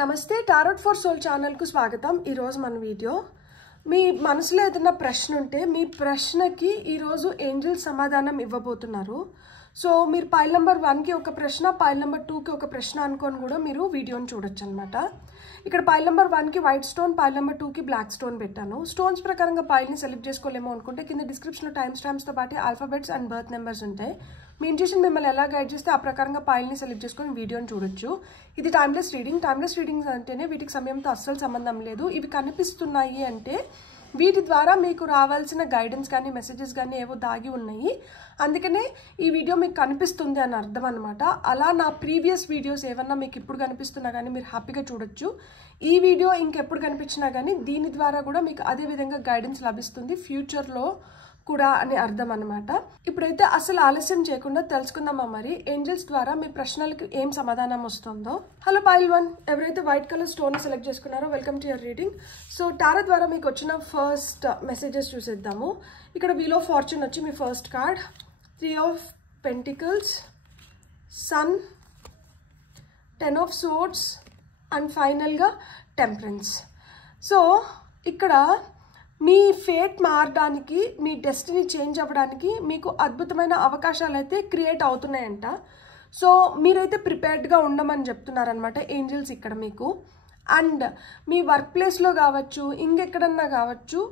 నమస్తే tarot for soul channel కు స్వాగతం। ఈ రోజు మన వీడియో మీ మనసులో ఏదైనా ప్రశ్న ఉంటే మీ ప్రశ్నకి ఈ రోజు ఏంజెల్స్ సమాధానం ఇవ్వబోతున్నారు। సో మీరు పైల్ నంబర్ 1 కి ఒక ప్రశ్న, పైల్ నంబర్ 2 కి ఒక ప్రశ్న అనుకొని కూడా మీరు వీడియోని చూడొచ్చు అన్నమాట। ఇక్కడ పైల్ నంబర్ 1 కి వైట్ స్టోన్, పైల్ నంబర్ 2 కి బ్లాక్ స్టోన్ పెట్టాను। స్టోన్స్ ప్రకారంగా పైల్ ని సెలెక్ట్ చేసుకోలేమో అనుకుంటే కింద డిస్క్రిప్షన్ లో టైం స్టాంప్స్ తో పాటు ఆల్ఫాబెట్స్ అండ్ బర్త్ నెంబర్స్ ఉంటాయి। మీ ఇంట్యూషన్ మిమ్మల్ని ఎలా గైడ్ చేస్తే ఆ ప్రకారంగా పైల్ ని సెలెక్ట్ చేసుకొని వీడియోని చూడొచ్చు। ఇది టైమ్లెస్ రీడింగ్। టైమ్లెస్ రీడింగ్స్ అంటేనే వీటికి సమయంతో అస్సలు సంబంధం లేదు। ఇవి కనిపిస్తున్నాయి అంటే వీటి ద్వారా మీకు రావాల్సిన గైడెన్స్ కానీ మెసేజెస్ కానీ ఏవో దాగి ఉన్నాయి, అందుకనే ఈ వీడియో మీకు కనిపిస్తుంది అని అర్థం అనమాట। అలా నా ప్రీవియస్ వీడియోస్ ఏమన్నా మీకు ఇప్పుడు కనిపిస్తున్నా కానీ మీరు హ్యాపీగా చూడొచ్చు। ఈ వీడియో ఇంకెప్పుడు కనిపించినా కానీ దీని ద్వారా కూడా మీకు అదే విధంగా గైడెన్స్ లభిస్తుంది ఫ్యూచర్లో కూడా అని అర్థం అనమాట। ఇప్పుడైతే అసలు ఆలస్యం చేయకుండా తెలుసుకుందామా మరి ఏంజెల్స్ ద్వారా మీ ప్రశ్నలకు ఏం సమాధానం వస్తుందో। హలో పైల్ 1, ఎవరైతే వైట్ కలర్ స్టోన్ సెలెక్ట్ చేసుకున్నారో welcome to your reading. So tarot ద్వారా మీకు వచ్చిన ఫస్ట్ మెసేజెస్ చూసేద్దాము। ఇక్కడ వీల్ ఆఫ్ ఫార్చ్యూన్ వచ్చి మీ first card, 3 of pentacles, sun, 10 of swords and ఫైనల్గా టెంపరెన్స్। సో ఇక్కడ మీ ఫేట్ మారడానికి, మీ డెస్టినీ చేంజ్ అవ్వడానికి మీకు అద్భుతమైన అవకాశాలు అయితే క్రియేట్ అవుతున్నాయంట। సో మీరైతే ప్రిపేర్డ్గా ఉండమని చెప్తున్నారనమాట ఏంజెల్స్ ఇక్కడ మీకు। అండ్ మీ వర్క్ ప్లేస్లో కావచ్చు, ఇంకెక్కడన్నా కావచ్చు,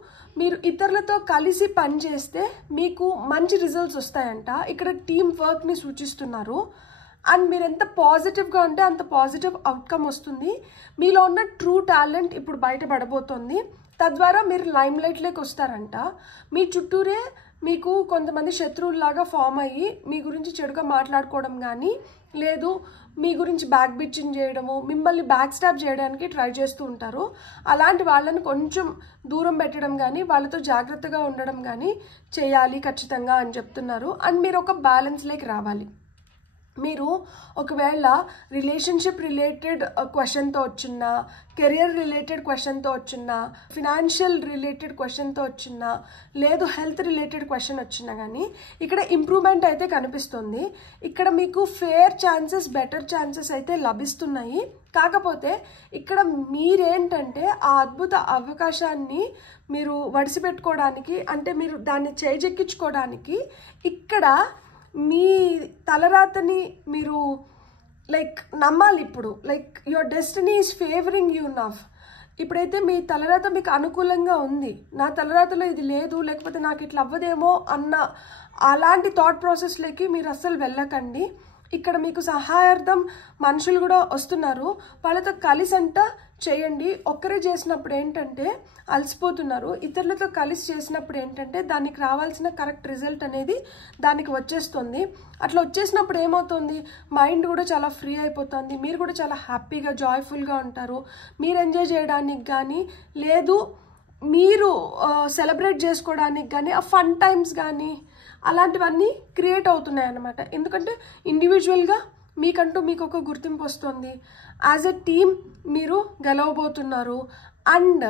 మీరు ఇతరులతో కలిసి పనిచేస్తే మీకు మంచి రిజల్ట్స్ వస్తాయంట। ఇక్కడ టీమ్ వర్క్ని సూచిస్తున్నారు। అండ్ మీరు ఎంత పాజిటివ్గా ఉంటే అంత పాజిటివ్ అవుట్కమ్ వస్తుంది। మీలో ఉన్న ట్రూ టాలెంట్ ఇప్పుడు బయటపడబోతోంది, తద్వారా మీరు లైమ్ లైట్లోకి వస్తారంట। మీ చుట్టూరే మీకు కొంతమంది శత్రువుల్లాగా ఫామ్ అయ్యి మీ గురించి చెడుగా మాట్లాడుకోవడం కానీ, లేదు మీ గురించి బ్యాక్ బిచ్చింగ్ చేయడము, మిమ్మల్ని బ్యాక్ స్టాప్ చేయడానికి ట్రై చేస్తూ ఉంటారు। అలాంటి వాళ్ళని కొంచెం దూరం పెట్టడం కానీ, వాళ్ళతో జాగ్రత్తగా ఉండడం కానీ చేయాలి ఖచ్చితంగా అని చెప్తున్నారు। అండ్ మీరు ఒక బ్యాలెన్స్లోకి రావాలి। మీరు ఒకవేళ రిలేషన్షిప్ రిలేటెడ్ క్వశ్చన్తో వచ్చినా, కెరియర్ రిలేటెడ్ క్వశ్చన్తో వచ్చినా, ఫినాన్షియల్ రిలేటెడ్ క్వశ్చన్తో వచ్చినా, లేదు హెల్త్ రిలేటెడ్ క్వశ్చన్ వచ్చినా కానీ ఇక్కడ ఇంప్రూవ్మెంట్ అయితే కనిపిస్తుంది। ఇక్కడ మీకు ఫేర్ ఛాన్సెస్, బెటర్ ఛాన్సెస్ అయితే లభిస్తున్నాయి। కాకపోతే ఇక్కడ మీరేంటంటే ఆ అద్భుత అవకాశాన్ని మీరు వడిసిపెట్టుకోవడానికి, అంటే మీరు దాన్ని చేజెక్కించుకోవడానికి ఇక్కడ మీ తలరాతని మీరు నమ్మాలి। ఇప్పుడు your destiny is favouring you now. ఇప్పుడైతే మీ తలరాత మీకు అనుకూలంగా ఉంది, నా తలరాతలో ఇది లేదు, లేకపోతే నాకు ఇట్లా అవ్వదేమో అన్న అలాంటి థాట్ ప్రాసెస్లోకి మీరు అస్సలు వెళ్ళకండి। ఇక్కడ మీకు సహాయార్థం మనుషులు కూడా వస్తున్నారు, వాళ్ళతో కలిసి చేయండి। ఒక్కరే చేసినప్పుడు ఏంటంటే అలసిపోతున్నారు, ఇతరులతో కలిసి చేసినప్పుడు ఏంటంటే దానికి రావాల్సిన కరెక్ట్ రిజల్ట్ అనేది దానికి వచ్చేస్తుంది। అట్లా వచ్చేసినప్పుడు ఏమవుతుంది, మైండ్ కూడా చాలా ఫ్రీ అయిపోతుంది, మీరు కూడా చాలా హ్యాపీగా జాయ్ఫుల్గా ఉంటారు। మీరు ఎంజాయ్ చేయడానికి కానీ, లేదు మీరు సెలబ్రేట్ చేసుకోవడానికి కానీ, ఆ ఫన్ టైమ్స్ కానీ అలాంటివన్నీ క్రియేట్ అవుతున్నాయి అన్నమాట। ఎందుకంటే ఇండివిజువల్గా మీకంటూ మీకు ఒక గుర్తింపు వస్తుంది, యాజ్ ఎ టీమ్ మీరు గెలవబోతున్నారు। అండ్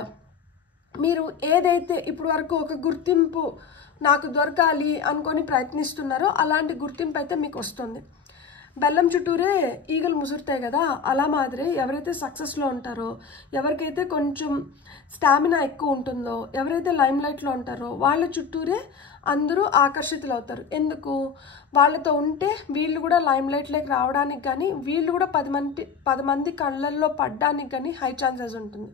మీరు ఏదైతే ఇప్పుడు వరకు ఒక గుర్తింపు నాకు దొరకాలి అనుకొని ప్రయత్నిస్తున్నారో అలాంటి గుర్తింపు అయితే మీకు వస్తుంది। బెల్లం చుట్టూరే ఈగలు ముసురుతాయి కదా, అలా మాదిరి ఎవరైతే సక్సెస్లో ఉంటారో, ఎవరికైతే కొంచెం స్టామినా ఎక్కువ ఉంటుందో, ఎవరైతే లైమ్ లైట్లో ఉంటారో వాళ్ళ చుట్టూరే అందరూ ఆకర్షితులు అవుతారు। ఎందుకు, వాళ్ళతో ఉంటే వీళ్ళు కూడా లైమ్ లైట్లోకి రావడానికి కానీ, వీళ్ళు కూడా 10 మంది కళ్ళల్లో పడ్డానికి కానీ హై ఛాన్సెస్ ఉంటుంది।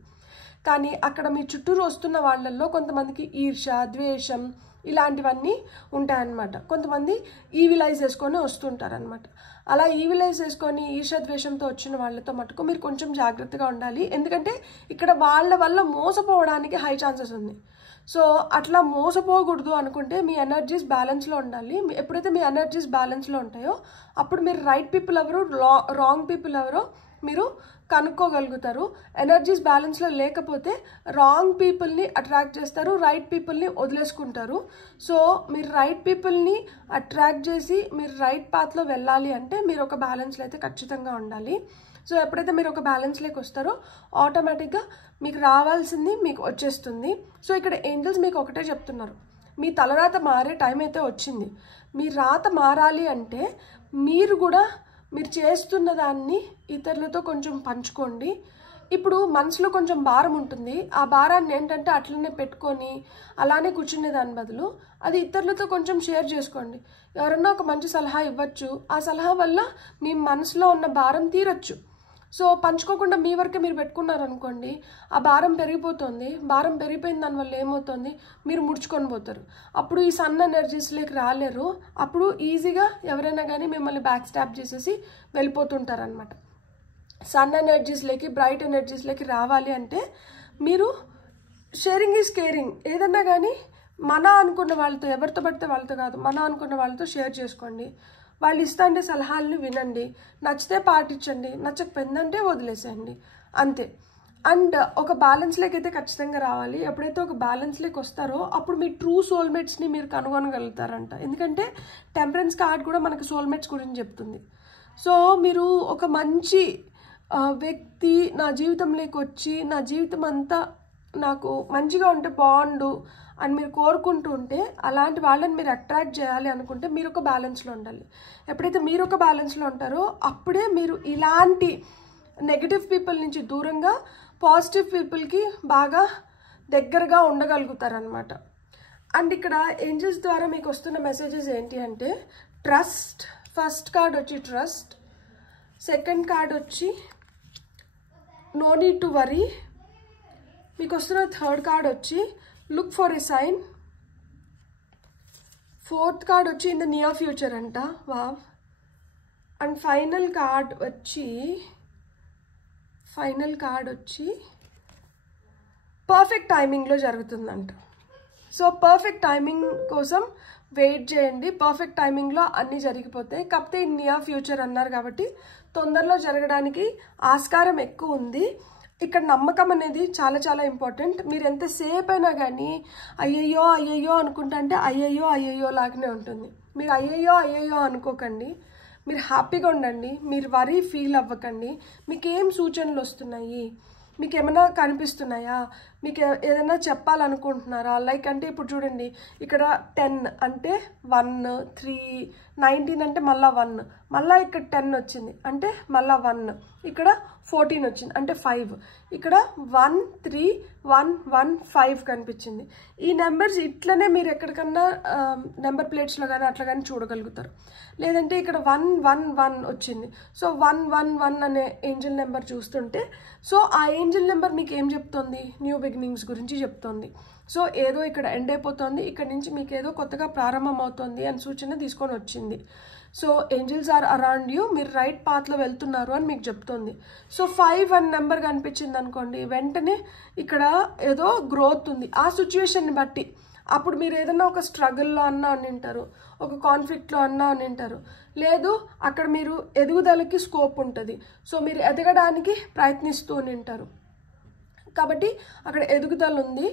కానీ అక్కడ మీ చుట్టూరు వస్తున్న వాళ్ళల్లో కొంతమందికి ఈర్ష, ద్వేషం ఇలాంటివన్నీ ఉంటాయన్నమాట। కొంతమంది ఈవిలైజ్ చేసుకొని వస్తుంటారనమాట। అలా ఈవిలైజ్ చేసుకొని ఈర్ష ద్వేషంతో వచ్చిన వాళ్ళతో మటుకు మీరు కొంచెం జాగ్రత్తగా ఉండాలి, ఎందుకంటే ఇక్కడ వాళ్ళ వల్ల మోసపోవడానికి హై ఛాన్సెస్ ఉంది। సో అట్లా మోసపోకూడదు అనుకుంటే మీ ఎనర్జీస్ బ్యాలెన్స్లో ఉండాలి। ఎప్పుడైతే మీ ఎనర్జీస్ బ్యాలెన్స్లో ఉంటాయో అప్పుడు మీరు రైట్ పీపుల్ ఎవరు, రాంగ్ పీపుల్ ఎవరో మీరు కనుక్కోగలుగుతారు। ఎనర్జీస్ బ్యాలెన్స్లో లేకపోతే రాంగ్ పీపుల్ని అట్రాక్ట్ చేస్తారు, రైట్ పీపుల్ని వదిలేసుకుంటారు। సో మీరు రైట్ పీపుల్ని అట్రాక్ట్ చేసి మీరు రైట్ పాత్లో వెళ్ళాలి అంటే మీరు ఒక బ్యాలెన్స్లో అయితే ఖచ్చితంగా ఉండాలి। సో ఎప్పుడైతే మీరు ఒక బ్యాలెన్స్లోకి వస్తారో ఆటోమేటిక్గా మీకు రావాల్సింది మీకు వచ్చేస్తుంది। సో ఇక్కడ ఏంజెల్స్ మీకు ఒకటే చెప్తున్నారు, మీ తలరాత మారే టైం అయితే వచ్చింది। మీ రాత మారాలి అంటే మీరు కూడా మీరు చేస్తున్న దాన్ని ఇతరులతో కొంచెం పంచుకోండి। ఇప్పుడు మనసులో కొంచెం భారం ఉంటుంది. ఆ భారాన్ని ఏంటంటే అట్లనే పెట్టుకొని అలానే కూర్చునే దాని బదులు అది ఇతరులతో కొంచెం షేర్ చేసుకోండి. ఎవరన్నా ఒక మంచి సలహా ఇవ్వచ్చు. ఆ సలహా వల్ల మీ మనసులో ఉన్న భారం తీరొచ్చు. సో పంచుకోకుండా మీ వరకే మీరు పెట్టుకున్నారనుకోండి, ఆ భారం పెరిగిపోతుంది. భారం పెరిగిపోయిన దానివల్ల ఏమవుతుంది, మీరు ముడుచుకొని పోతారు. అప్పుడు ఈ సన్ ఎనర్జీస్లోకి రాలేరు. అప్పుడు ఈజీగా ఎవరైనా కానీ మిమ్మల్ని బ్యాక్ స్టాప్ చేసేసి వెళ్ళిపోతుంటారు అనమాట. సన్ ఎనర్జీస్లోకి, బ్రైట్ ఎనర్జీస్లోకి రావాలి అంటే మీరు షేరింగ్ ఈజ్ కేరింగ్. ఏదన్నా కానీ మన అనుకున్న వాళ్ళతో, ఎవరితో పడితే వాళ్ళతో కాదు, మన అనుకున్న వాళ్ళతో షేర్ చేసుకోండి. వాళ్ళు ఇస్తాండే సలహాలని వినండి. నచ్చితే పాటించండి, నచ్చకపోయిందంటే వదిలేసేయండి, అంతే. అండ్ ఒక బ్యాలెన్స్లోకి అయితే ఖచ్చితంగా రావాలి. ఎప్పుడైతే ఒక బ్యాలెన్స్లోకి వస్తారో అప్పుడు మీ ట్రూ సోల్మేట్స్ని మీరు కనుగొనగలుగుతారంట. ఎందుకంటే టెంపరెన్స్ కార్డ్ కూడా మనకి సోల్మేట్స్ గురించి చెప్తుంది. సో మీరు ఒక మంచి వ్యక్తి నా జీవితంలోకి వచ్చి నా జీవితం అంతా నాకు మంచిగా ఉంటే బాగుండు అని మీరు కోరుకుంటూ ఉంటే, అలాంటి వాళ్ళని మీరు అట్రాక్ట్ చేయాలి అనుకుంటే మీరు ఒక బ్యాలెన్స్లో ఉండాలి. ఎప్పుడైతే మీరు ఒక బ్యాలెన్స్లో ఉంటారో అప్పుడే మీరు ఇలాంటి నెగిటివ్ పీపుల్ నుంచి దూరంగా పాజిటివ్ పీపుల్కి బాగా దగ్గరగా ఉండగలుగుతారనమాట. అండ్ ఇక్కడ ఏంజల్స్ ద్వారా మీకు వస్తున్న మెసేజెస్ ఏంటి అంటే, ట్రస్ట్. ఫస్ట్ కార్డ్ వచ్చి ట్రస్ట్, సెకండ్ కార్డ్ వచ్చి నో నీడ్ టు వరీ. మీకు వస్తున్న థర్డ్ కార్డ్ వచ్చి look for a sign. Fourth card వచ్చి ఇన్ ద నియర్ ఫ్యూచర్ అంట. వావ్. అండ్ ఫైనల్ కార్డ్ వచ్చి పర్ఫెక్ట్ టైమింగ్లో జరుగుతుందంట. సో పర్ఫెక్ట్ టైమింగ్ కోసం వెయిట్ చేయండి. పర్ఫెక్ట్ టైమింగ్లో అన్నీ జరిగిపోతాయి. కాకపోతే ఇన్ నియర్ ఫ్యూచర్ అన్నారు కాబట్టి తొందరలో జరగడానికి ఆస్కారం ఎక్కువ ఉంది. ఇక్కడ నమ్మకం అనేది చాలా చాలా ఇంపార్టెంట్. మీరు ఎంతసేపు అయినా కానీ అయ్యయ్యో అయ్యయ్యో అనుకుంటా అంటే అయ్యయ్యో లాగానే ఉంటుంది. మీరు అయ్యయ్యో అనుకోకండి. మీరు హ్యాపీగా ఉండండి. మీరు వరీ ఫీల్ అవ్వకండి. మీకు ఏం సూచనలు వస్తున్నాయి, మీకు ఏమైనా కనిపిస్తున్నాయా, మీకు ఏదైనా చెప్పాలనుకుంటున్నారా? లైక్ అంటే ఇప్పుడు చూడండి, ఇక్కడ 10 అంటే 1, 3, 19 అంటే మళ్ళీ 1, మళ్ళీ ఇక్కడ 10 వచ్చింది అంటే మళ్ళీ 1, ఇక్కడ 14 వచ్చింది అంటే 5, ఇక్కడ 1, 3, 1, 1, 5 కనిపించింది. ఈ నెంబర్స్ ఇట్లనే మీరు ఎక్కడికన్నా నెంబర్ ప్లేట్స్లో కానీ అట్లా కానీ చూడగలుగుతారు. లేదంటే ఇక్కడ 1, 1, 1 వచ్చింది. సో 1, 1, 1 అనే ఏంజల్ నెంబర్ చూస్తుంటే, సో ఆ ఏంజల్ నెంబర్ మీకు ఏం చెప్తుంది, న్యూ బిగినింగ్స్ గురించి చెప్తుంది. సో ఏదో ఇక్కడ ఎండ్ అయిపోతుంది, ఇక్కడ నుంచి మీకు ఏదో కొత్తగా ప్రారంభం అవుతుంది అని సూచన తీసుకొని వచ్చింది. So angels are around you, మీరు రైట్ పాత్లో వెళ్తున్నారు అని మీకు చెప్తుంది. సో 5 అనే నెంబర్ కనిపించింది అనుకోండి, వెంటనే ఇక్కడ ఏదో గ్రోత్ ఉంది ఆ సిచ్యువేషన్ని బట్టి. అప్పుడు మీరు ఏదైనా ఒక స్ట్రగుల్లో అన్నా అని ఉంటారు, ఒక కాన్ఫ్లిక్ట్లో అన్నా అని ఉంటారు, లేదు అక్కడ మీరు ఎదుగుదలకి స్కోప్ ఉంటుంది. సో మీరు ఎదగడానికి ప్రయత్నిస్తూ ఉంటారు కాబట్టి అక్కడ ఎదుగుదల ఉంది,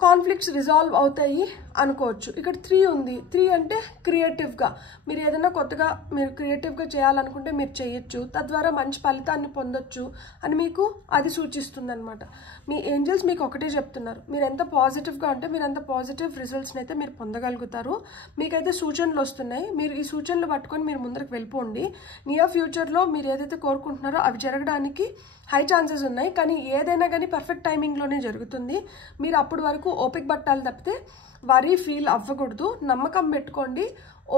కాన్ఫ్లిక్ట్స్ రిజాల్వ్ అవుతాయి అనుకోవచ్చు. ఇక్కడ 3 ఉంది. 3 అంటే క్రియేటివ్గా మీరు ఏదైనా కొత్తగా మీరు క్రియేటివ్గా చేయాలనుకుంటే మీరు చేయొచ్చు, తద్వారా మంచి ఫలితాన్ని పొందొచ్చు అని మీకు అది సూచిస్తుంది అనమాట. మీ ఏంజల్స్ మీకు ఒకటే చెప్తున్నారు, మీరు ఎంత పాజిటివ్గా ఉంటే మీరు అంత పాజిటివ్ రిజల్ట్స్ని అయితే మీరు పొందగలుగుతారు. మీకైతే సూచనలు వస్తున్నాయి, మీరు ఈ సూచనలు పట్టుకొని మీరు ముందరకు వెళ్ళిపోండి. నియర్ ఫ్యూచర్లో మీరు ఏదైతే కోరుకుంటున్నారో అవి జరగడానికి హై ఛాన్సెస్ ఉన్నాయి. కానీ ఏదైనా కానీ పర్ఫెక్ట్ టైమింగ్లోనే జరుగుతుంది. మీరు అప్పటి వరకు ఓపిక పట్టాలి తప్పితే వరీ ఫీల్ అవ్వకూడదు. నమ్మకం పెట్టుకోండి,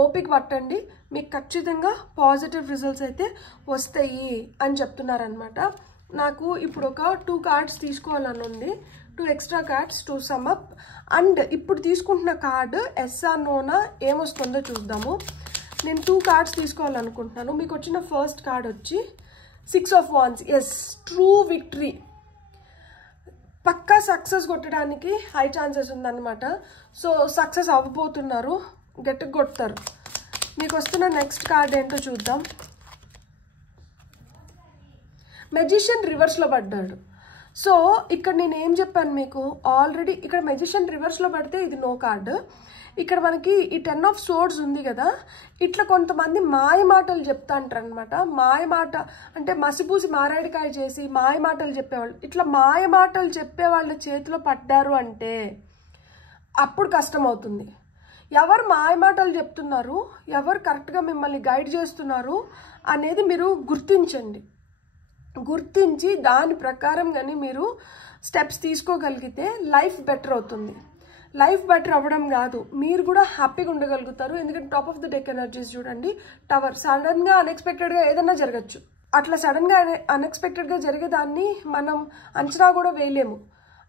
ఓపిక పట్టండి, మీకు ఖచ్చితంగా పాజిటివ్ రిజల్ట్స్ అయితే వస్తాయి అని చెప్తున్నారనమాట. నాకు ఇప్పుడు ఒక 2 కార్డ్స్ తీసుకోవాలని ఉంది, 2 extra cards to sum up. And ఇప్పుడు తీసుకుంటున్న కార్డు ఎస్ఆ నోనా ఏమొస్తుందో చూద్దాము. నేను 2 కార్డ్స్ తీసుకోవాలనుకుంటున్నాను. మీకు వచ్చిన ఫస్ట్ కార్డ్ వచ్చి 6 of Wands. Yes, true victory. పక్కా సక్సెస్ కొట్టడానికి హై ఛాన్సెస్ ఉందన్నమాట. సో సక్సెస్ అవ్వబోతున్నారు, గట్టిగా కొడతారు. మీకు వస్తున్న నెక్స్ట్ కార్డ్ ఏంటో చూద్దాం. మెజిషియన్ రివర్స్లో పడ్డాడు. సో ఇక్కడ నేను ఏం చెప్పాను మీకు ఆల్రెడీ, ఇక్కడ మెజిషియన్ రివర్స్లో పడితే ఇది నో కార్డు. ఇక్కడ మనకి ఈ 10 of Swords ఉంది కదా, ఇట్లా కొంతమంది మాయ మాటలు చెప్తా అంటారు అనమాట. మాయ మాట అంటే మసిపూసి మారేడికాయ చేసి మాయ మాటలు చెప్పేవాళ్ళు. ఇట్లా మాయ మాటలు చెప్పే వాళ్ళ చేతిలో పడ్డారు అంటే అప్పుడు కష్టం అవుతుంది. ఎవరు మాయ మాటలు చెప్తున్నారు, ఎవరు కరెక్ట్గా మిమ్మల్ని గైడ్ చేస్తున్నారు అనేది మీరు గుర్తించండి. గుర్తించి దాని ప్రకారం కానీ మీరు స్టెప్స్ తీసుకోగలిగితే లైఫ్ బెటర్ అవుతుంది. లైఫ్ బెటర్ అవ్వడం కాదు, మీరు కూడా హ్యాపీగా ఉండగలుగుతారు. ఎందుకంటే top of the deck energies చూడండి, టవర్. సడన్గా అన్ఎక్స్పెక్టెడ్గా ఏదైనా జరగచ్చు. అట్లా సడన్గా అన్ఎక్స్పెక్టెడ్గా జరిగేదాన్ని మనం అంచనా కూడా వేయలేము.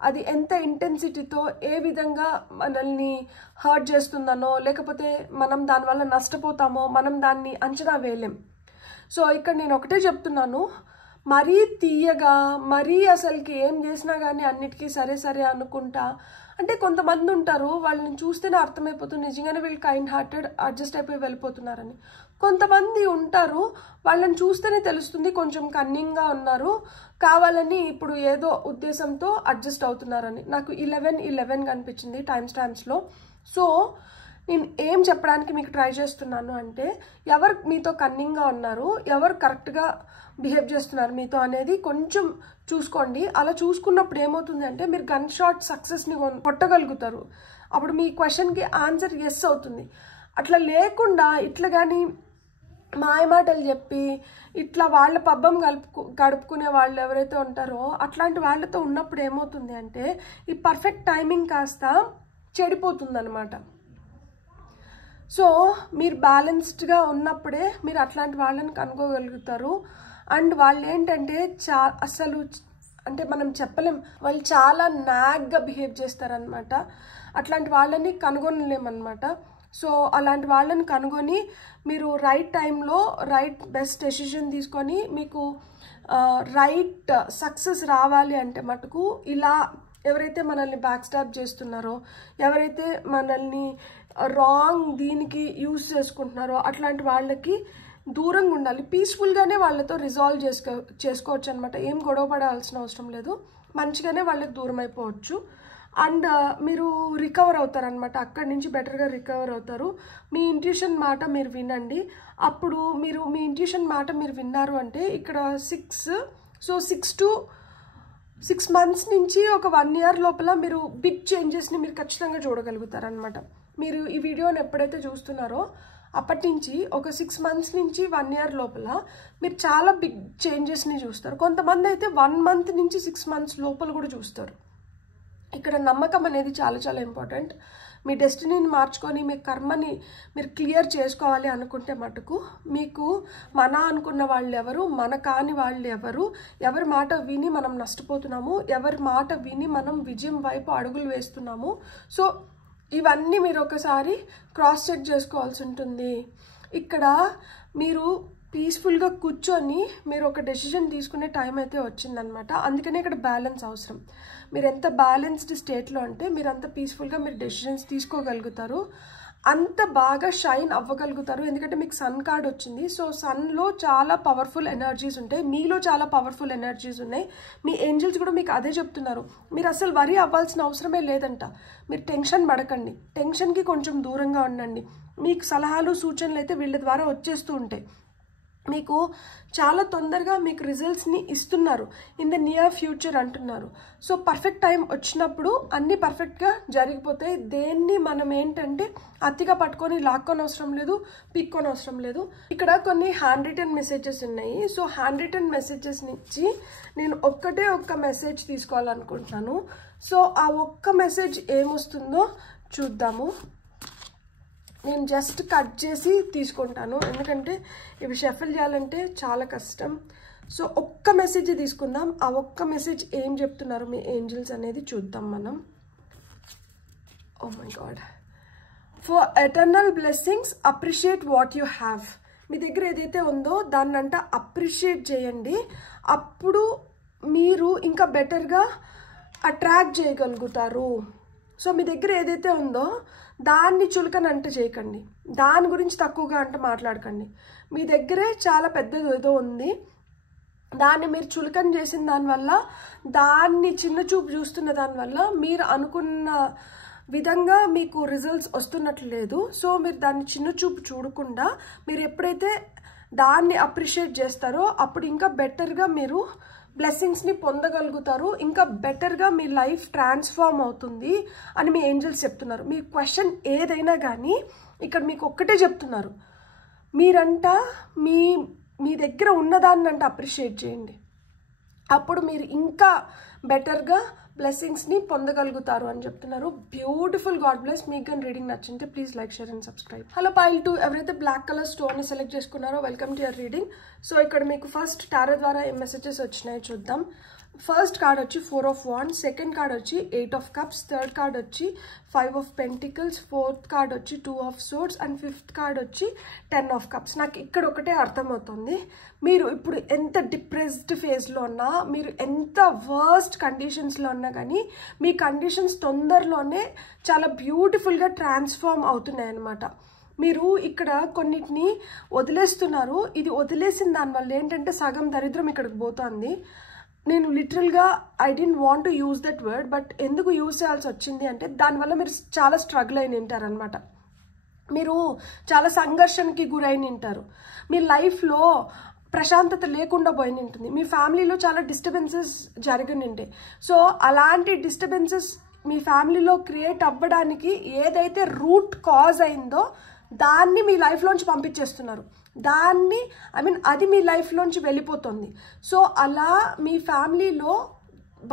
అది ఎంత ఇంటెన్సిటీతో ఏ విధంగా మనల్ని హర్ట్ చేస్తుందనో లేకపోతే మనం దానివల్ల నష్టపోతామో మనం దాన్ని అంచనా వేయలేం. సో ఇక్కడ నేను ఒకటే చెప్తున్నాను, మరీ తీయగా మరీ అసలుకి ఏం చేసినా కానీ అన్నిటికీ సరే సరే అనుకుంటా. అంటే కొంతమంది ఉంటారు, వాళ్ళని చూస్తేనే అర్థమైపోతుంది నిజంగానే వీళ్ళు కైండ్ హార్టెడ్, అడ్జస్ట్ అయిపోయి వెళ్ళిపోతున్నారని. కొంతమంది ఉంటారు, వాళ్ళని చూస్తేనే తెలుస్తుంది కొంచెం కన్నింగ్గా ఉన్నారు, కావాలని ఇప్పుడు ఏదో ఉద్దేశంతో అడ్జస్ట్ అవుతున్నారని. నాకు 11 కనిపించింది టైమ్స్లో. సో నేను ఏం చెప్పడానికి మీకు ట్రై చేస్తున్నాను అంటే, ఎవరు మీతో కన్నింగ్గా ఉన్నారు, ఎవరు కరెక్ట్గా బిహేవ్ చేస్తున్నారు మీతో అనేది కొంచెం చూసుకోండి. అలా చూసుకున్నప్పుడు ఏమవుతుంది అంటే మీరు గన్ షాట్ సక్సెస్ని కొట్టగలుగుతారు. అప్పుడు మీ క్వశ్చన్కి ఆన్సర్ ఎస్ అవుతుంది. అట్లా లేకుండా ఇట్లా కానీ మాయమాటలు చెప్పి ఇట్లా వాళ్ళ పబ్బం గడుపుకునే వాళ్ళు ఎవరైతే ఉంటారో అట్లాంటి వాళ్ళతో ఉన్నప్పుడు ఏమవుతుంది అంటే ఈ పర్ఫెక్ట్ టైమింగ్ కాస్త చెడిపోతుంది అన్నమాట. సో మీరు బ్యాలెన్స్డ్గా ఉన్నప్పుడే మీరు అట్లాంటి వాళ్ళని కనుక్కోగలుగుతారు. అండ్ వాళ్ళు ఏంటంటే అసలు అంటే మనం చెప్పలేం, వాళ్ళు చాలా నాగ్గా బిహేవ్ చేస్తారనమాట. అట్లాంటి వాళ్ళని కనుగొనలేమన్నమాట. సో అలాంటి వాళ్ళని కనుగొని మీరు రైట్ టైంలో రైట్ బెస్ట్ డెసిషన్ తీసుకొని మీకు రైట్ సక్సెస్ రావాలి అంటే మటుకు ఇలా ఎవరైతే మనల్ని బ్యాక్ స్టాప్ చేస్తున్నారో, ఎవరైతే మనల్ని రాంగ్ దీనికి యూజ్ చేసుకుంటున్నారో అట్లాంటి వాళ్ళకి దూరంగా ఉండాలి. పీస్ఫుల్గానే వాళ్ళతో రిజాల్వ్ చేసుకోవచ్చు అనమాట. ఏం గొడవ పడాల్సిన అవసరం లేదు, మంచిగానే వాళ్ళకి దూరం అయిపోవచ్చు. అండ్ మీరు రికవర్ అవుతారనమాట, అక్కడి నుంచి బెటర్గా రికవర్ అవుతారు. మీ ఇంట్యూషన్ మాట మీరు వినండి. అప్పుడు మీరు మీ ఇంట్యూషన్ మాట మీరు విన్నారు అంటే ఇక్కడ 6 to 6 months నుంచి ఒక 1 year లోపల మీరు బిగ్ చేంజెస్ని మీరు ఖచ్చితంగా చూడగలుగుతారనమాట. మీరు ఈ వీడియోని ఎప్పుడైతే చూస్తున్నారో అప్పటి నుంచి ఒక 6 months నుంచి 1 year లోపల మీరు చాలా బిగ్ చేంజెస్ని చూస్తారు. కొంతమంది అయితే 1 month నుంచి 6 months లోపల కూడా చూస్తారు. ఇక్కడ నమ్మకం అనేది చాలా చాలా ఇంపార్టెంట్. మీ డెస్టినీని మార్చుకొని మీ కర్మని మీరు క్లియర్ చేసుకోవాలి అనుకుంటే మటుకు మీకు మన అనుకున్న వాళ్ళు ఎవరు, మన కాని వాళ్ళు ఎవరు, ఎవరి మాట విని మనం నష్టపోతున్నాము, ఎవరి మాట విని మనం విజయం వైపు అడుగులు వేస్తున్నాము. సో ఇవన్నీ మీరు ఒకసారి క్రాస్ చెక్ చేసుకోవాల్సి ఉంటుంది. ఇక్కడ మీరు పీస్ఫుల్గా కూర్చొని మీరు ఒక డెసిషన్ తీసుకునే టైం అయితే వచ్చిందనమాట. అందుకనే ఇక్కడ బ్యాలెన్స్ అవసరం. మీరు ఎంత బ్యాలెన్స్డ్ స్టేట్లో అంటే మీరు అంత పీస్ఫుల్గా మీరు డెసిషన్స్ తీసుకోగలుగుతారు, అంత బాగా షైన్ అవ్వగలుగుతారు. ఎందుకంటే మీకు సన్ కార్డ్ వచ్చింది. సో సన్లో చాలా పవర్ఫుల్ ఎనర్జీస్ ఉంటాయి, మీలో చాలా పవర్ఫుల్ ఎనర్జీస్ ఉన్నాయి. మీ ఏంజల్స్ కూడా మీకు అదే చెప్తున్నారు, మీరు అసలు వరీ అవ్వాల్సిన అవసరమే లేదంట. మీరు టెన్షన్ పడకండి, టెన్షన్కి కొంచెం దూరంగా ఉండండి. మీకు సలహాలు సూచనలు అయితే వీళ్ళ ద్వారా వచ్చేస్తూ ఉంటాయి. మీకు చాలా తొందరగా మీకు రిజల్ట్స్ని ఇస్తున్నారు, ఇన్ ద నియర్ ఫ్యూచర్ అంటున్నారు. సో పర్ఫెక్ట్ టైం వచ్చినప్పుడు అన్నీ పర్ఫెక్ట్గా జరిగిపోతాయి. దేన్ని మనం ఏంటంటే అతిగా పట్టుకొని లాక్కొని అవసరం లేదు, పీక్కొని అవసరం లేదు. ఇక్కడ కొన్ని హ్యాండ్ రిటన్ మెసేజెస్ ఉన్నాయి. సో హ్యాండ్ రిటన్ మెసేజెస్ నుంచి నేను ఒక్క మెసేజ్ తీసుకోవాలనుకుంటున్నాను. సో ఆ ఒక్క మెసేజ్ ఏమొస్తుందో చూద్దాము. నేను జస్ట్ కట్ చేసి తీసుకుంటాను, ఎందుకంటే ఇవి షఫల్ చేయాలంటే చాలా కష్టం. సో ఒక్క మెసేజ్ తీసుకుందాం. ఆ ఒక్క మెసేజ్ ఏం చెప్తున్నారు మీ ఏంజల్స్ అనేది చూద్దాం మనం. Oh my God. For eternal blessings appreciate what you have. మీ దగ్గర ఏదైతే ఉందో దాన్నంట అప్రిషియేట్ చేయండి. అప్పుడు మీరు ఇంకా బెటర్గా అట్రాక్ట్ చేయగలుగుతారు. సో మీ దగ్గర ఏదైతే ఉందో దాన్ని చులకనంట చేయకండి, దాని గురించి తక్కువగా అంట మాట్లాడకండి. మీ దగ్గరే చాలా పెద్దది ఏదో ఉంది, దాన్ని మీరు చులకన చేసిన దానివల్ల, దాన్ని చిన్న చూపు చూస్తున్న దానివల్ల మీరు అనుకున్న విధంగా మీకు రిజల్ట్స్ వస్తున్నట్లు లేదు. సో మీరు దాన్ని చిన్న చూపు చూడకుండా మీరు ఎప్పుడైతే దాన్ని అప్రిషియేట్ చేస్తారో అప్పుడు ఇంకా బెటర్గా మీరు బ్లెస్సింగ్స్ని పొందగలుగుతారు, ఇంకా బెటర్గా మీ లైఫ్ ట్రాన్స్ఫార్మ్ అవుతుంది అని మీ ఏంజల్స్ చెప్తున్నారు. మీ క్వశ్చన్ ఏదైనా కానీ ఇక్కడ మీకు ఒక్కటే చెప్తున్నారు, మీరంట మీ దగ్గర ఉన్నదాన్ని అంటే అప్రిషియేట్ చేయండి. అప్పుడు మీరు ఇంకా బెటర్గా బ్లెస్సింగ్స్ని పొందగలుగుతారు అని చెప్తున్నారు. బ్యూటిఫుల్. God bless. మీకు కానీ రీడింగ్ నచ్చింటే please like, share and subscribe. Hello pile 2, ఎవరైతే బ్లాక్ కలర్ స్టోన్ని సెలెక్ట్ చేసుకున్నారో welcome to your reading. So ఇక్కడ మీకు ఫస్ట్ టారో ద్వారా ఏం మెసేజెస్ వచ్చినాయో చూద్దాం. ఫస్ట్ కార్డ్ వచ్చి 4 of Wands, సెకండ్ కార్డ్ వచ్చి 8 of Cups, థర్డ్ కార్డ్ వచ్చి 5 of Pentacles, ఫోర్త్ కార్డ్ వచ్చి 2 of Swords and fifth card వచ్చి 10 of Cups. నాకు ఇక్కడ ఒకటే అర్థమవుతుంది, మీరు ఇప్పుడు ఎంత డిప్రెస్డ్ ఫేజ్లో ఉన్నా, మీరు ఎంత వర్స్ట్ కండిషన్స్లో ఉన్నా కానీ మీ కండిషన్స్ తొందరలోనే చాలా బ్యూటిఫుల్గా ట్రాన్స్ఫార్మ్ అవుతున్నాయి అన్నమాట. మీరు ఇక్కడ కొన్నిటిని వదిలేస్తున్నారు. ఇది వదిలేసిన దానివల్ల ఏంటంటే సగం దరిద్రం ఇక్కడికి పోతుంది. నేను లిటరల్గా I don't want to use that word, but ఎందుకు యూజ్ చేయాల్సి వచ్చింది అంటే దానివల్ల మీరు చాలా స్ట్రగుల్ అయిన ఉంటారనమాట. మీరు చాలా సంఘర్షణకి గురైన ఉంటారు. మీ లైఫ్లో ప్రశాంతత లేకుండా పోయిన ఉంటుంది. మీ ఫ్యామిలీలో చాలా డిస్టర్బెన్సెస్ జరిగిన ఉంటాయి. సో అలాంటి డిస్టర్బెన్సెస్ మీ ఫ్యామిలీలో క్రియేట్ అవ్వడానికి ఏదైతే రూట్ కాజ్ అయిందో దాన్ని మీ లైఫ్లోంచి పంపించేస్తున్నారు. దాన్ని అది మీ లైఫ్లోంచి వెళ్ళిపోతుంది. సో అలా మీ ఫ్యామిలీలో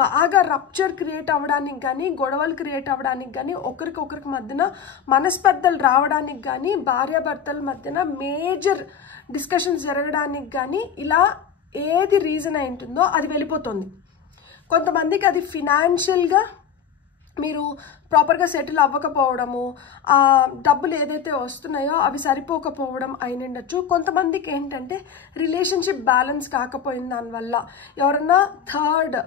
బాగా రప్చర్ క్రియేట్ అవ్వడానికి కానీ, గొడవలు క్రియేట్ అవ్వడానికి కానీ, ఒకరికొకరికి మధ్యన మనస్పర్ధలు రావడానికి కానీ, భార్యాభర్తల మధ్యన మేజర్ డిస్కషన్స్ జరగడానికి కానీ ఇలా ఏది రీజన్ అయి ఉంటుందో అది వెళ్ళిపోతుంది. కొంతమందికి అది ఫినాన్షియల్గా మీరు ప్రాపర్గా సెటిల్ అవ్వకపోవడము, డబ్బులు ఏదైతే వస్తున్నాయో అవి సరిపోకపోవడం అయినండొచ్చు. కొంతమందికి ఏంటంటే రిలేషన్షిప్ బ్యాలెన్స్ కాకపోయిన దానివల్ల, ఎవరన్నా థర్డ్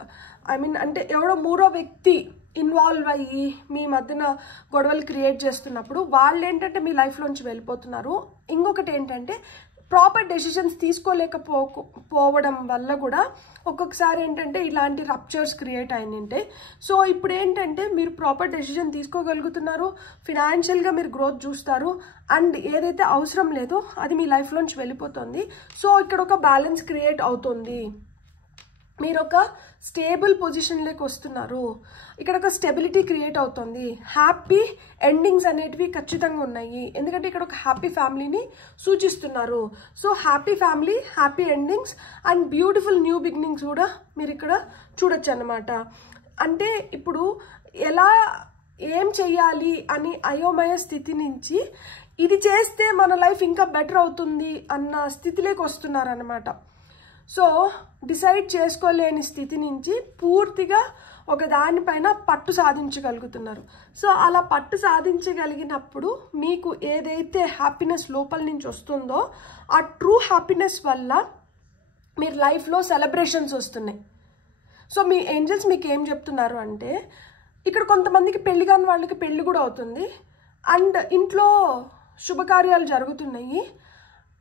అంటే ఎవరో మూడో వ్యక్తి ఇన్వాల్వ్ అయ్యి మీ మధ్యన గొడవలు క్రియేట్ చేస్తున్నప్పుడు వాళ్ళు ఏంటంటే మీ లైఫ్లోంచి వెళ్ళిపోతున్నారు. ఇంకొకటి ఏంటంటే ప్రాపర్ డెసిషన్స్ తీసుకోలేకపోవడం వల్ల కూడా ఒక్కొక్కసారి ఏంటంటే ఇలాంటి రప్చర్స్ క్రియేట్ అయినంటాయి. సో ఇప్పుడు ఏంటంటే మీరు ప్రాపర్ డెసిషన్ తీసుకోగలుగుతున్నారు, ఫినాన్షియల్గా మీరు గ్రోత్ చూస్తారు, అండ్ ఏదైతే అవసరం లేదో అది మీ లైఫ్లోంచి వెళ్ళిపోతుంది. సో ఇక్కడ ఒక బ్యాలెన్స్ క్రియేట్ అవుతుంది. మీరు ఒక స్టేబుల్ పొజిషన్లోకి వస్తున్నారు. ఇక్కడ ఒక స్టెబిలిటీ క్రియేట్ అవుతుంది. హ్యాపీ ఎండింగ్స్ అనేటివి ఖచ్చితంగా ఉన్నాయి. ఎందుకంటే ఇక్కడ ఒక హ్యాపీ ఫ్యామిలీని సూచిస్తున్నారు. So happy family, happy endings and beautiful new beginnings కూడా మీరు ఇక్కడ చూడొచ్చు అన్నమాట. అంటే ఇప్పుడు ఎలా ఏం చెయ్యాలి అని అయోమయ స్థితి నుంచి ఇది చేస్తే మన లైఫ్ ఇంకా బెటర్ అవుతుంది అన్న స్థితిలోకి వస్తున్నారు అన్నమాట. సో డిసైడ్ చేసుకోలేని స్థితి నుంచి పూర్తిగా ఒక దానిపైన పట్టు సాధించగలుగుతున్నారు. సో అలా పట్టు సాధించగలిగినప్పుడు మీకు ఏదైతే హ్యాపీనెస్ లోపల నుంచి వస్తుందో ఆ ట్రూ హ్యాపీనెస్ వల్ల మీరు లైఫ్లో సెలబ్రేషన్స్ వస్తున్నాయి. సో మీ ఏంజల్స్ మీకు ఏం చెప్తున్నారు అంటే ఇక్కడ కొంతమందికి పెళ్లి కాని వాళ్ళకి పెళ్లి కూడా అవుతుంది, అండ్ ఇంట్లో శుభకార్యాలు జరుగుతున్నాయి.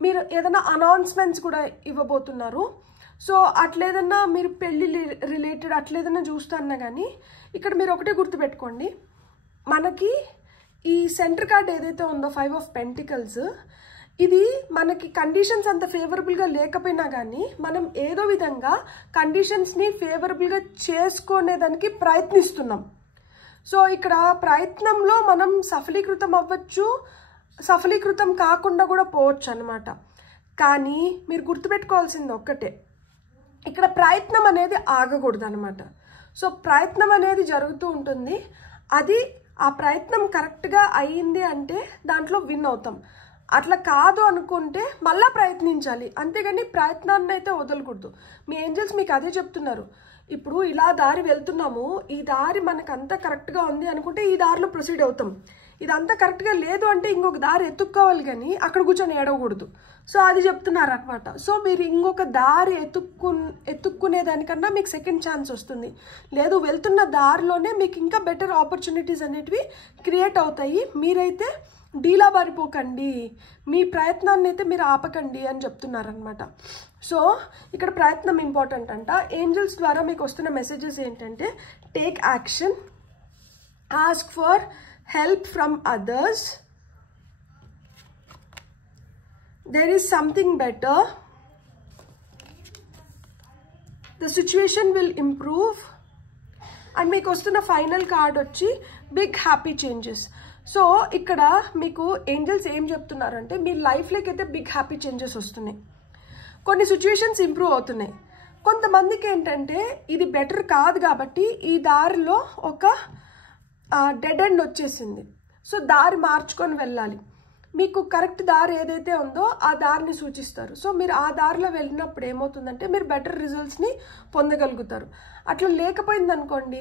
మీరు ఏదైనా అనౌన్స్మెంట్స్ కూడా ఇవ్వబోతున్నారు. సో అట్లేదన్నా మీరు పెళ్ళి రిలేటెడ్ అట్లేదన్నా చూస్తున్నా కానీ ఇక్కడ మీరు ఒకటే గుర్తుపెట్టుకోండి, మనకి ఈ సెంటర్ కార్డ్ ఏదైతే ఉందో 5 of Pentacles, ఇది మనకి కండిషన్స్ అంత ఫేవరబుల్గా లేకపోయినా కానీ మనం ఏదో విధంగా కండిషన్స్ని ఫేవరబుల్గా చేసుకునేదానికి ప్రయత్నిస్తున్నాం. సో ఇక్కడ ప్రయత్నంలో మనం సఫలీకృతం అవ్వచ్చు, సఫలీకృతం కాకుండా కూడా పోవచ్చు అన్నమాట. కానీ మీరు గుర్తుపెట్టుకోవాల్సింది ఒక్కటే, ఇక్కడ ప్రయత్నం అనేది ఆగకూడదు అనమాట. సో ప్రయత్నం అనేది జరుగుతూ ఉంటుంది. అది ఆ ప్రయత్నం కరెక్ట్గా అయ్యింది అంటే దాంట్లో విన్ అవుతాం. అట్లా కాదు అనుకుంటే మళ్ళీ ప్రయత్నించాలి, అంతేగాని ప్రయత్నాన్ని అయితే వదలకూడదు. మీ ఏంజల్స్ మీకు అదే చెప్తున్నారు. ఇప్పుడు ఇలా దారి వెళ్తున్నాము, ఈ దారి మనకు అంతా కరెక్ట్గా ఉంది అనుకుంటే ఈ దారిలో ప్రొసీడ్ అవుతాం. ఇదంతా కరెక్ట్గా లేదు అంటే ఇంకొక దారి ఎత్తుక్కోవాలి కానీ అక్కడ కూర్చొని ఏడవకూడదు. సో అది చెప్తున్నారు అనమాట. సో మీరు ఇంకొక దారి ఎత్తుక్కునే దానికన్నా మీకు సెకండ్ ఛాన్స్ వస్తుంది. లేదు వెళ్తున్న దారిలోనే మీకు ఇంకా బెటర్ ఆపర్చునిటీస్ అనేటివి క్రియేట్ అవుతాయి. మీరైతే డీలా బారిపోకండి, మీ ప్రయత్నాన్ని అయితే మీరు ఆపకండి అని చెప్తున్నారనమాట. సో ఇక్కడ ప్రయత్నం ఇంపార్టెంట్ అంట. ఏంజల్స్ ద్వారా మీకు వస్తున్న మెసేజెస్ ఏంటంటే take action, ask for help from others, there is something better, the situation will improve, and మీకు వస్తున్న ఫైనల్ కార్డ్ వచ్చి బిగ్ హ్యాపీ చేంజెస్. సో ఇక్కడ మీకు ఏంజల్స్ ఏం చెప్తున్నారంటే మీ లైఫ్లోకి అయితే బిగ్ హ్యాపీ చేంజెస్ వస్తున్నాయి. కొన్ని సిచ్యువేషన్స్ ఇంప్రూవ్ అవుతున్నాయి, కొంతమందికి ఏంటంటే ఇది బెటర్ కాదు కాబట్టి ఈ దారిలో ఒక డెడ్ ఎండ్ వచ్చేసింది. సో దారి మార్చుకొని వెళ్ళాలి. మీకు కరెక్ట్ దారి ఏదైతే ఉందో ఆ దారిని సూచిస్తారు. సో మీరు ఆ దారిలో వెళ్ళినప్పుడు ఏమవుతుందంటే మీరు బెటర్ రిజల్ట్స్ని పొందగలుగుతారు. అట్లా లేకపోయింది అనుకోండి,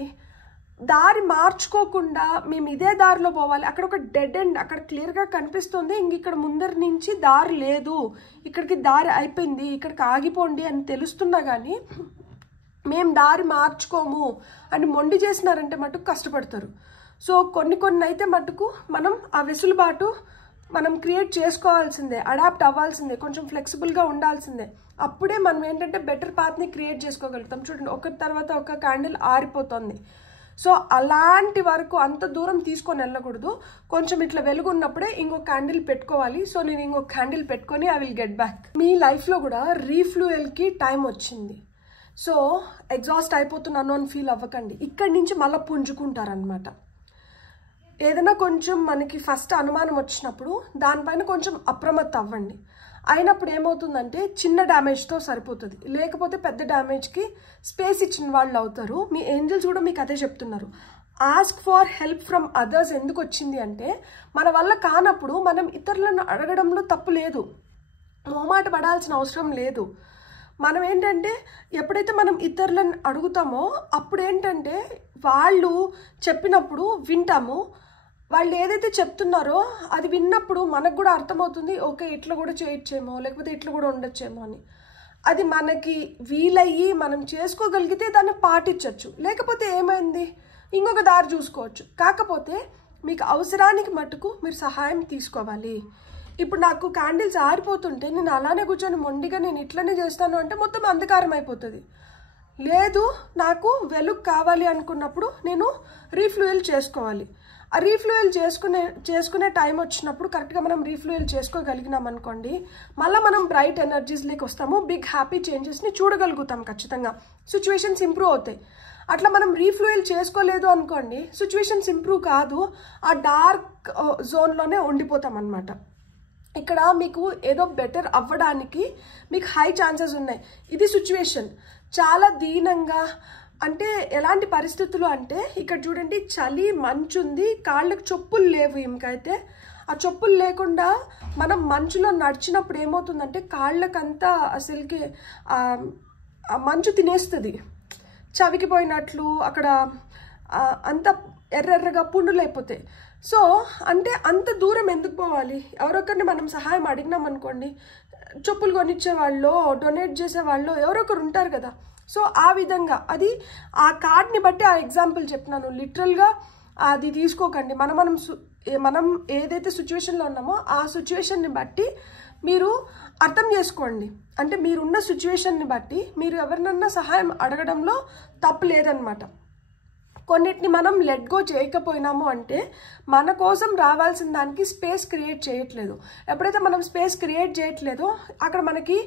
దారి మార్చుకోకుండా మేము ఇదే దారిలో పోవాలి, అక్కడ ఒక డెడ్ ఎండ్ అక్కడ క్లియర్గా కనిపిస్తుంది, ఇంక ఇక్కడ ముందర నుంచి దారి లేదు, ఇక్కడికి దారి అయిపోయింది, ఇక్కడికి ఆగిపోండి అని తెలుస్తున్నా కానీ మేము దారి మార్చుకోము అని మొండి చేసినారంటే మటుకు కష్టపడతారు. సో కొన్ని అయితే మటుకు మనం ఆ వెసులుబాటు మనం క్రియేట్ చేసుకోవాల్సిందే, అడాప్ట్ అవ్వాల్సిందే, కొంచెం ఫ్లెక్సిబుల్గా ఉండాల్సిందే. అప్పుడే మనం ఏంటంటే బెటర్ పాత్ని క్రియేట్ చేసుకోగలుగుతాం. చూడండి, ఒకరి తర్వాత ఒక క్యాండిల్ ఆరిపోతుంది. సో అలాంటి వరకు అంత దూరం తీసుకొని వెళ్ళకూడదు. కొంచెం ఇట్లా వెలుగు ఉన్నప్పుడే ఇంకొక క్యాండిల్ పెట్టుకోవాలి. సో నేను ఇంకొక క్యాండిల్ పెట్టుకొని ఐ విల్ గెట్ బ్యాక్. మీ లైఫ్లో కూడా రీఫ్లూయల్కి టైం వచ్చింది. సో ఎగ్జాస్ట్ అయిపోతున్నాను అని ఫీల్ అవ్వకండి. ఇక్కడి నుంచి మళ్ళీ పుంజుకుంటారనమాట. ఏదైనా కొంచెం మనకి ఫస్ట్ అనుమానం వచ్చినప్పుడు దానిపైన కొంచెం అప్రమత్తం అవ్వండి. అయినప్పుడు ఏమవుతుందంటే చిన్న డ్యామేజ్తో సరిపోతుంది, లేకపోతే పెద్ద డ్యామేజ్కి స్పేస్ ఇచ్చిన వాళ్ళు అవుతారు. మీ ఏంజల్స్ కూడా మీకు అదే చెప్తున్నారు. Ask for help from others ఎందుకు వచ్చింది అంటే, మన వల్ల కానప్పుడు మనం ఇతరులను అడగడంలో తప్పు లేదు, మొహమాట పడాల్సిన అవసరం లేదు. మనం ఏంటంటే ఎప్పుడైతే మనం ఇతరులను అడుగుతామో అప్పుడు ఏంటంటే వాళ్ళు చెప్పినప్పుడు వింటాము. వాళ్ళు ఏదైతే చెప్తున్నారో అది విన్నప్పుడు మనకు కూడా అర్థమవుతుంది, ఓకే ఇట్లా కూడా చేయొచ్చేమో, లేకపోతే ఇట్లా కూడా ఉండొచ్చేమో అని. అది మనకి వీలయ్యి మనం చేసుకోగలిగితే దాన్ని పాటించవచ్చు. లేకపోతే ఏమైంది, ఇంకొక దారి చూసుకోవచ్చు. కాకపోతే మీకు అవసరానికి మటుకు మీరు సహాయం తీసుకోవాలి. ఇప్పుడు నాకు క్యాండిల్స్ ఆరిపోతుంటే నేను అలానే కూర్చొని మొండిగా నేను ఇట్లనే చేస్తాను అంటే మొత్తం అంధకారం అయిపోతుంది. లేదు, నాకు వెలుగు కావాలి అనుకున్నప్పుడు నేను రీఫ్లూయల్ చేసుకోవాలి. ఆ రీఫ్లూయల్ చేసుకునే టైం వచ్చినప్పుడు కరెక్ట్గా మనం రీఫ్లూయల్ చేసుకోగలిగినాం అనుకోండి, మళ్ళీ మనం బ్రైట్ ఎనర్జీస్లోకి వస్తాము, బిగ్ హ్యాపీ చేంజెస్ని చూడగలుగుతాం. ఖచ్చితంగా సిచ్యువేషన్స్ ఇంప్రూవ్ అవుతాయి. అట్లా మనం రీఫ్లూయల్ చేసుకోలేదు అనుకోండి, సిచ్యువేషన్స్ ఇంప్రూవ్ కాదు, ఆ డార్క్ జోన్లోనే ఉండిపోతాం అన్నమాట. ఇక్కడ మీకు ఏదో బెటర్ అవ్వడానికి మీకు హై ఛాన్సెస్ ఉన్నాయి. ఇది సిచ్యువేషన్ చాలా దీనంగా, అంటే ఎలాంటి పరిస్థితులు అంటే ఇక్కడ చూడండి, చలి మంచుంది, కాళ్ళకి చెప్పులు లేవు. ఇంకైతే ఆ చెప్పులు లేకుండా మనం మంచులో నడిచినప్పుడు ఏమవుతుందంటే కాళ్ళకంతా అసలుకి మంచు తినేస్తుంది, చవికిపోయినట్లు, అక్కడ అంత ఎర్రెర్రగా పుండులు అయిపోతాయి. సో అంటే అంత దూరం ఎందుకు పోవాలి? ఎవరొకరిని మనం సహాయం అడిగినాం అనుకోండి, చెప్పులు కొనిచ్చే వాళ్ళు, డొనేట్ చేసే వాళ్ళు ఎవరొకరు ఉంటారు కదా. సో ఆ విధంగా అది ఆ కార్డ్ని బట్టి ఆ ఎగ్జాంపుల్ చెప్తున్నాను. లిటరల్గా అది తీసుకోకండి. మనం ఏదైతే సిచ్యువేషన్లో ఉన్నామో ఆ సిచ్యువేషన్ని బట్టి మీరు అర్థం చేసుకోండి. అంటే మీరున్న సిచ్యువేషన్ని బట్టి మీరు ఎవరినన్నా సహాయం అడగడంలో తప్పు లేదనమాట. కొన్నిటిని మనం లెట్ గో చేయకపోయినాము అంటే మన కోసం రావాల్సిన దానికి స్పేస్ క్రియేట్ చేయట్లేదు. ఎప్పుడైతే మనం స్పేస్ క్రియేట్ చేయట్లేదో అక్కడ మనకి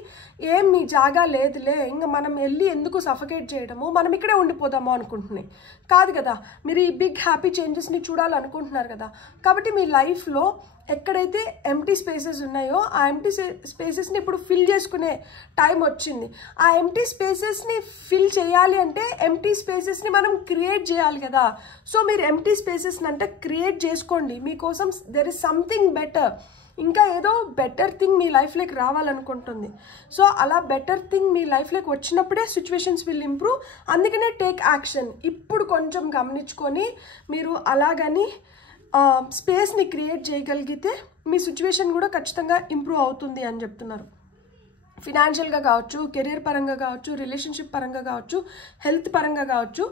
ఏమి జాగా లేదులే, ఇంకా మనం వెళ్ళి ఎందుకు సఫకేట్ చేయడము, మనం ఇక్కడే ఉండిపోదాము అనుకుంటున్నాయి. కాదు కదా, మీరు ఈ బిగ్ హ్యాపీ చేంజెస్ని చూడాలనుకుంటున్నారు కదా. కాబట్టి మీ లైఫ్లో ఎక్కడైతే ఎంటీ స్పేసెస్ ఉన్నాయో ఆ ఎంటీ స్పేసెస్ని ఇప్పుడు ఫిల్ చేసుకునే టైం వచ్చింది. ఆ ఎంటీ స్పేసెస్ని ఫిల్ చేయాలి అంటే ఎంటీ స్పేసెస్ని మనం క్రియేట్ చేయాలి కదా. సో మీరు ఎంటీ స్పేసెస్ని అంటే క్రియేట్ చేసుకోండి. మీకోసం దెర్ ఇస్ సంథింగ్ బెటర్, ఇంకా ఏదో బెటర్ థింగ్ మీ లైఫ్లోకి రావాలనుకుంటుంది. సో అలా బెటర్ థింగ్ మీ లైఫ్లోకి వచ్చినప్పుడే సిచ్యువేషన్స్ విల్ ఇంప్రూవ్. అందుకనే టేక్ యాక్షన్. ఇప్పుడు కొంచెం గమనించుకొని మీరు అలాగని స్పేస్ని క్రియేట్ చేయగలిగితే మీ సిచ్యువేషన్ కూడా ఖచ్చితంగా ఇంప్రూవ్ అవుతుంది అని చెప్తున్నారు. ఫినాన్షియల్గా కావచ్చు, కెరీర్ పరంగా కావచ్చు, రిలేషన్షిప్ పరంగా కావచ్చు, హెల్త్ పరంగా కావచ్చు,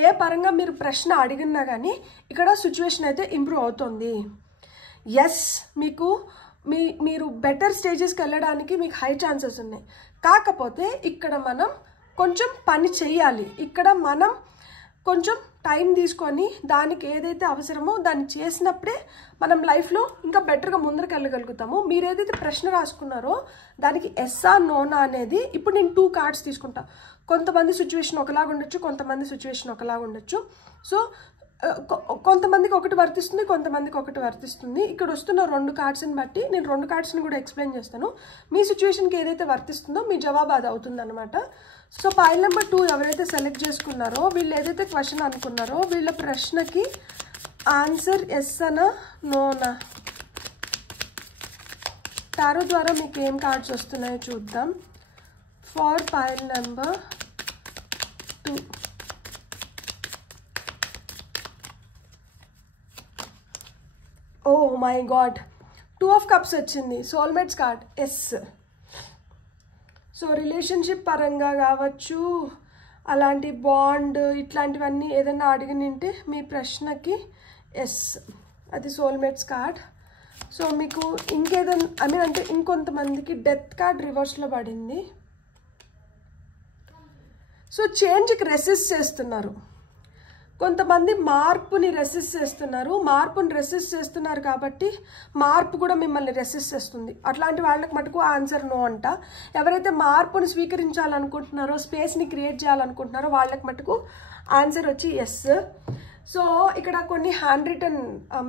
ఏ పరంగా మీరు ప్రశ్న అడిగినా కానీ ఇక్కడ సిచ్యువేషన్ అయితే ఇంప్రూవ్ అవుతుంది. ఎస్, మీరు బెటర్ స్టేజెస్కి వెళ్ళడానికి మీకు హై ఛాన్సెస్ ఉన్నాయి. కాకపోతే ఇక్కడ మనం కొంచెం పని చేయాలి. ఇక్కడ మనం కొంచెం టైం తీసుకొని దానికి ఏదైతే అవసరమో దాన్ని చేసినప్పుడే మనం లైఫ్లో ఇంకా బెటర్గా ముందరికి వెళ్ళగలుగుతాము. మీరు ఏదైతే ప్రశ్న రాసుకున్నారో దానికి ఎస్సా నోనా అనేది ఇప్పుడు నేను 2 కార్డ్స్ తీసుకుంటా. కొంతమంది సిచ్యువేషన్ ఒకలాగా ఉండొచ్చు, కొంతమంది సిచ్యువేషన్ ఒకలాగా ఉండొచ్చు. సో కొంతమందికి ఒకటి వర్తిస్తుంది, కొంతమందికి ఒకటి వర్తిస్తుంది. ఇక్కడ వస్తున్న 2 కార్డ్స్ని బట్టి నేను 2 కార్డ్స్ని కూడా ఎక్స్ప్లెయిన్ చేస్తాను. మీ సిచ్యువేషన్కి ఏదైతే వర్తిస్తుందో మీ జవాబు అది అవుతుందన్నమాట. సో పైల్ నెంబర్ 2 ఎవరైతే సెలెక్ట్ చేసుకున్నారో వీళ్ళు ఏదైతే క్వశ్చన్ అనుకున్నారో వీళ్ళ ప్రశ్నకి ఆన్సర్ ఎస్ అనా నోనా. టారో ద్వారా మీకు ఏం కార్డ్స్ వస్తున్నాయో చూద్దాం. For pile number 2 oh my God, 2 of cups వచ్చింది. Soulmates cards. So relationship పరంగా కావచ్చు, అలాంటి బాండ్ ఇట్లాంటివన్నీ ఏదైనా అడిగినింటే మీ ప్రశ్నకి ఎస్, అది సోల్మేట్స్ కార్డ్. సో మీకు ఇంకేదైనా అంటే ఇంకొంతమందికి డెత్ కార్డ్ రివర్స్లో పడింది. సో చేంజ్కి రెసిస్ట్ చేస్తున్నారు, కొంతమంది మార్పుని రెసిస్ట్ చేస్తున్నారు. మార్పుని రెసిస్ట్ చేస్తున్నారు కాబట్టి మార్పు కూడా మిమ్మల్ని రెసిస్ట్ చేస్తుంది. అట్లాంటి వాళ్ళకి మటుకు ఆన్సర్ నో అంట. ఎవరైతే మార్పుని స్వీకరించాలనుకుంటున్నారో, స్పేస్ని క్రియేట్ చేయాలనుకుంటున్నారో వాళ్ళకి మటుకు ఆన్సర్ వచ్చి ఎస్. సో ఇక్కడ కొన్ని హ్యాండ్ రిటన్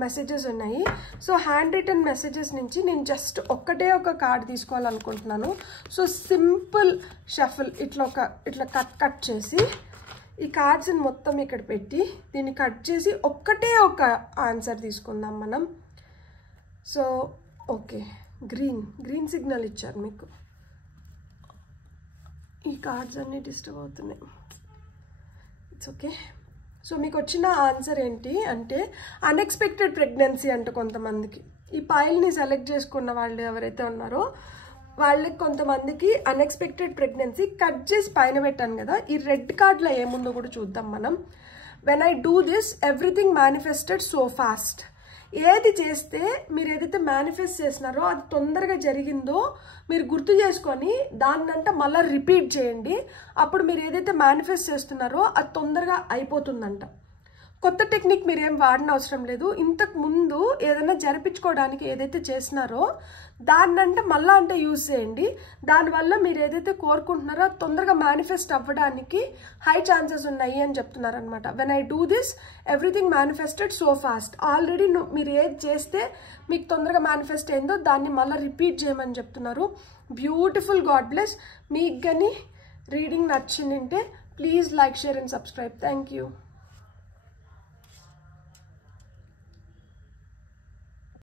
మెసేజెస్ ఉన్నాయి. సో హ్యాండ్ రిటన్ మెసేజెస్ నుంచి నేను జస్ట్ ఒక్కటే ఒక కార్డ్ తీసుకోవాలనుకుంటున్నాను. సో సింపుల్ షఫల్ ఇట్లా కట్ చేసి ఈ కార్డ్స్ని మొత్తం ఇక్కడ పెట్టి దీన్ని కట్ చేసి ఒక్కటే ఒక ఆన్సర్ తీసుకుందాం మనం. సో ఓకే, గ్రీన్ సిగ్నల్ ఇచ్చారు మీకు. ఈ కార్డ్స్ అన్నీ డిస్టర్బ్ అవుతున్నాయి, ఇట్స్ ఓకే. సో మీకు వచ్చిన ఆన్సర్ ఏంటి అంటే అన్ఎక్స్పెక్టెడ్ ప్రెగ్నెన్సీ అంట. కొంతమందికి ఈ పైల్ని సెలెక్ట్ చేసుకున్న వాళ్ళు ఎవరైతే ఉన్నారో వాళ్ళకి కొంతమందికి అన్ఎక్స్పెక్టెడ్ ప్రెగ్నెన్సీ. కట్ చేసి పైన పెట్టాను కదా, ఈ రెడ్ కార్డ్లో ఏముందో కూడా చూద్దాం మనం. When I do this everything manifested so fast. ఏది చేస్తే మీరు ఏదైతే మేనిఫెస్ట్ చేసినారో అది తొందరగా జరిగిందో మీరు గుర్తు చేసుకొని దాన్నంట మళ్ళీ రిపీట్ చేయండి. అప్పుడు మీరు ఏదైతే మేనిఫెస్ట్ చేస్తున్నారో అది తొందరగా అయిపోతుందంట. కొత్త టెక్నిక్ మీరేం వాడిన అవసరం లేదు. ఇంతకు ముందు ఏదైనా జరిపించుకోవడానికి ఏదైతే చేసినారో దాన్నంటే మళ్ళా అంటే యూజ్ చేయండి. దానివల్ల మీరు ఏదైతే కోరుకుంటున్నారో తొందరగా మేనిఫెస్ట్ అవ్వడానికి హై ఛాన్సెస్ ఉన్నాయి అని చెప్తున్నారనమాట. When I do this everything manifested so fast. Already మీరు ఏది చేస్తే మీకు తొందరగా మేనిఫెస్ట్ అయిందో దాన్ని మళ్ళీ రిపీట్ చేయమని చెప్తున్నారు. బ్యూటిఫుల్. God bless. మీకు కానీ రీడింగ్ నచ్చిందంటే please like, share and subscribe. Thank you.